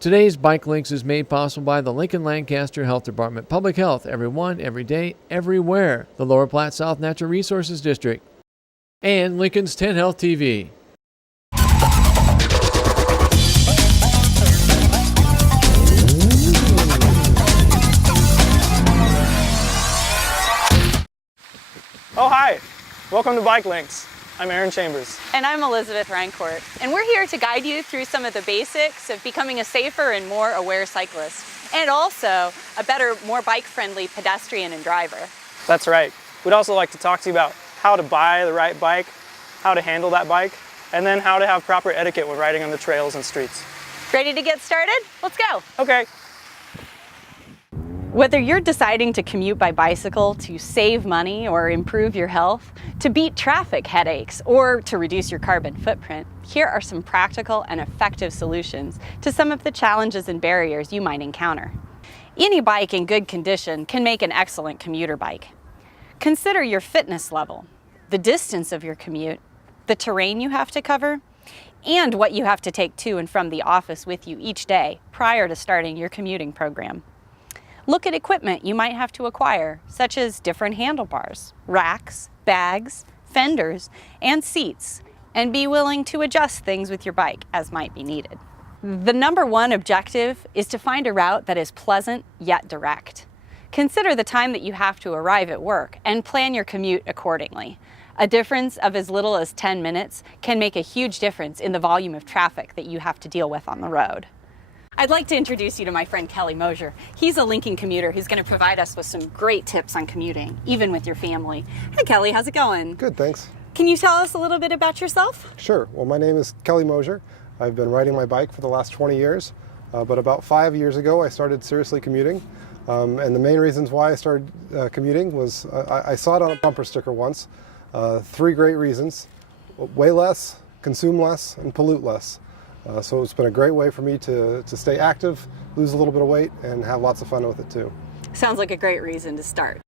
Today's Bike Links is made possible by the Lincoln Lancaster Health Department. Public health, everyone, every day, everywhere. The Lower Platte South Natural Resources District. And Lincoln's 10 Health TV. Oh, hi. Welcome to Bike Links. I'm Aaron Chambers. And I'm Elizabeth Reincourt. And we're here to guide you through some of the basics of becoming a safer and more aware cyclist. And also a better, more bike-friendly pedestrian and driver. That's right. We'd also like to talk to you about how to buy the right bike, how to handle that bike, and then how to have proper etiquette when riding on the trails and streets. Ready to get started? Let's go. Okay. Whether you're deciding to commute by bicycle to save money or improve your health, to beat traffic headaches, or to reduce your carbon footprint, here are some practical and effective solutions to some of the challenges and barriers you might encounter. Any bike in good condition can make an excellent commuter bike. Consider your fitness level, the distance of your commute, the terrain you have to cover, and what you have to take to and from the office with you each day prior to starting your commuting program. Look at equipment you might have to acquire, such as different handlebars, racks, bags, fenders, and seats, and be willing to adjust things with your bike as might be needed. The number one objective is to find a route that is pleasant yet direct. Consider the time that you have to arrive at work and plan your commute accordingly. A difference of as little as 10 minutes can make a huge difference in the volume of traffic that you have to deal with on the road. I'd like to introduce you to my friend Kelly Mosier. He's a Lincoln commuter who's going to provide us with some great tips on commuting, even with your family. Hi Kelly, how's it going? Good, thanks. Can you tell us a little bit about yourself? Sure. Well, my name is Kelly Mosier. I've been riding my bike for the last 20 years, but about 5 years ago I started seriously commuting. And the main reasons why I started commuting was I saw it on a bumper sticker once. 3 great reasons: weigh less, consume less, and pollute less. So it's been a great way for me to stay active, lose a little bit of weight, and have lots of fun with it too. Sounds like a great reason to start.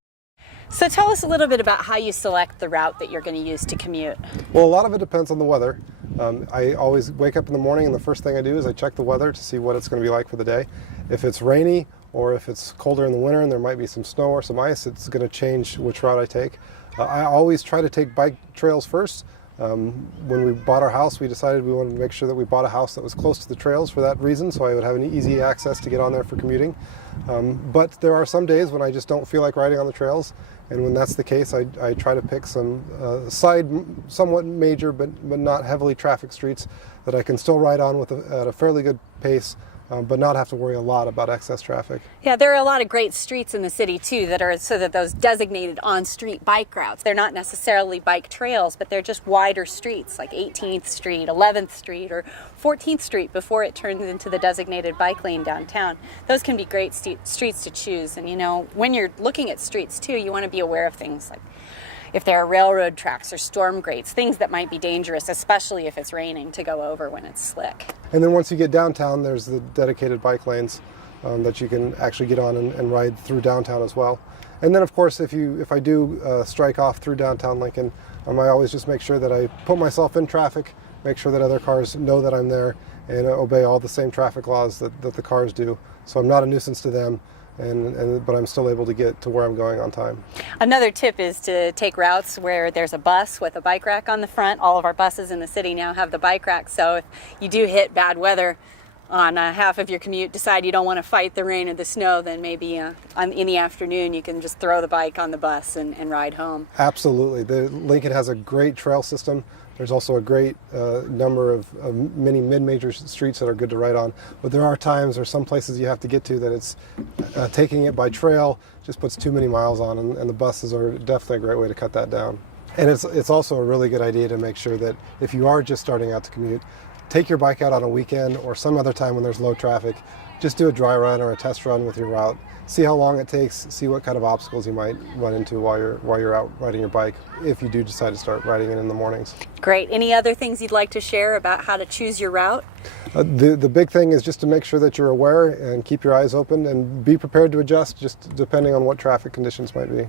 So tell us a little bit about how you select the route that you're going to use to commute. Well, a lot of it depends on the weather. I always wake up in the morning and the first thing I do is I check the weather to see what it's going to be like for the day. If it's rainy or if it's colder in the winter and there might be some snow or some ice, it's going to change which route I take. I always try to take bike trails first. When we bought our house, we decided we wanted to make sure that we bought a house that was close to the trails for that reason, so I would have an easy access to get on there for commuting. But there are some days when I just don't feel like riding on the trails, and when that's the case, I try to pick some somewhat major but not heavily traffic streets that I can still ride on at a fairly good pace, but not have to worry a lot about excess traffic. Yeah, there are a lot of great streets in the city too that are so that those designated on-street bike routes. They're not necessarily bike trails, but they're just wider streets like 18th Street, 11th Street, or 14th Street before it turns into the designated bike lane downtown. Those can be great streets to choose. And you know, when you're looking at streets too, you want to be aware of things like if there are railroad tracks or storm grates, things that might be dangerous, especially if it's raining, to go over when it's slick. And then once you get downtown, there's the dedicated bike lanes that you can actually get on and ride through downtown as well. And then of course, if I do strike off through downtown Lincoln, I always just make sure that I put myself in traffic, make sure that other cars know that I'm there, and obey all the same traffic laws that the cars do. So I'm not a nuisance to them. But I'm still able to get to where I'm going on time. Another tip is to take routes where there's a bus with a bike rack on the front. All of our buses in the city now have the bike rack, so if you do hit bad weather on half of your commute, decide you don't want to fight the rain or the snow, then maybe in the afternoon you can just throw the bike on the bus and ride home. Absolutely. Lincoln has a great trail system. There's also a great number of many mid-major streets that are good to ride on. But there are times or some places you have to get to that it's taking it by trail just puts too many miles on, and the buses are definitely a great way to cut that down. And it's also a really good idea to make sure that if you are just starting out to commute, take your bike out on a weekend or some other time when there's low traffic. Just do a dry run or a test run with your route. See how long it takes, see what kind of obstacles you might run into while you're out riding your bike, if you do decide to start riding it in the mornings. Great. Any other things you'd like to share about how to choose your route? The big thing is just to make sure that you're aware and keep your eyes open and be prepared to adjust just depending on what traffic conditions might be.